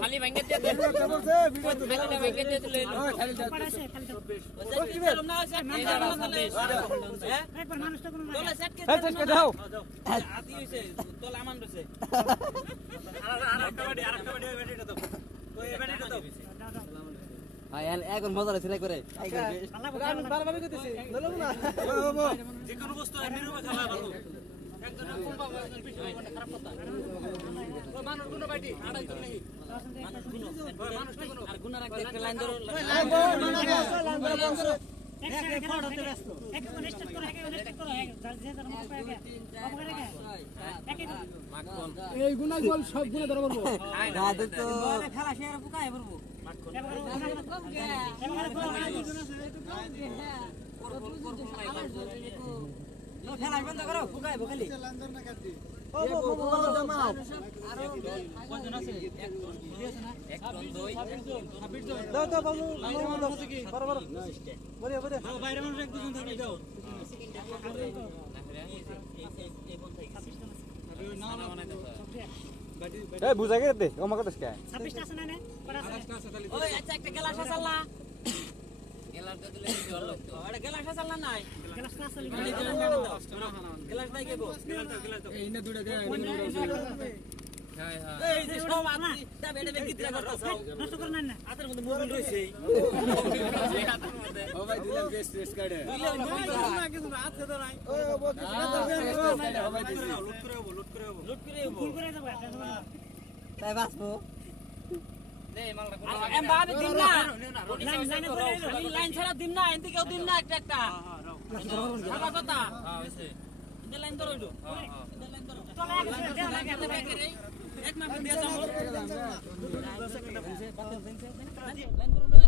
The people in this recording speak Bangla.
খালি ভাঙ্গে দিয়ে দে খালি ভাঙ্গে দিয়ে দিলে একবার মানুষটা কোন তোলা সেট কে দাও আতি হইছে তোলা আমান রইছে আরেকটা বাড়ি এটা দাও কই এই বাড়িটা দাও হ্যাঁ এখন মজা লাগছে না করে বারবার কইতেছি নলো না যে কোন বস্তু নিরুপা খাওয়া ভালো একজনের কুম্পা খারাপ কথা ওই মানুষ গুলো বাইটি আড়াই তো নেই মানুষ গুলো আর গুনা রাখতে একটা লাইন ধরো লাইন ধরো এক সেকেন্ড ফটো হতে ব্যস্ত এক স্টার্ট করো এক করো যে যার মত পায় মাখন এই গুনা গোল সব গুনা ধরে বলবো দাদু তো খেলা শেয়ার ফুকায় বলবো মাখন লো খেলা বন্ধ করো ফুকায় খালি লান্দর না কাটি ও বল জমাও আরো কয়জন আছে এক জন আছে না এক জন দুই দাও দাও বাবু বরাবর বড় বড় বাইরে মানুষ এক দুজন থাকে দাও এই বুঝা গে দে ও মাকে দসকা 26 টা আছে না ওই আচ্ছা একটা গ্লাস আছাল্লা গ্লাস দিলে কি ভালো লাগতো এটা গ্লাস আছাল্লা নাই গ্লাস না আসলে গ্লাস নাই কেবো গ্লাস দাও এই না দুটো দে হ্যাঁ হ্যাঁ এই যে সব আছি তা বেড়ে বেকি দিরা করতেছ নষ্ট কর না হাতের মধ্যে মোবাইল রইছে হাতের মধ্যে ও ভাই দিলাম বেস্ট কাটে না কিছু হাত খেতে নাই ও ভাই দিছি লুট করে ফুল করে যাব তাই বাসবো দে মালটা করে এম বাবা দিন না লাইন ছাড়া দিন না এন্তি কেউ দিন না একটা হ্যাঁ কথা হ্যাঁ হইছে ইন্দে লাইন ধরো ইদো হ্যাঁ ইন্দে লাইন ধরো চলে আগে ব্যাকে রে এক মাপ দিয়ে যাও লাইন ধরো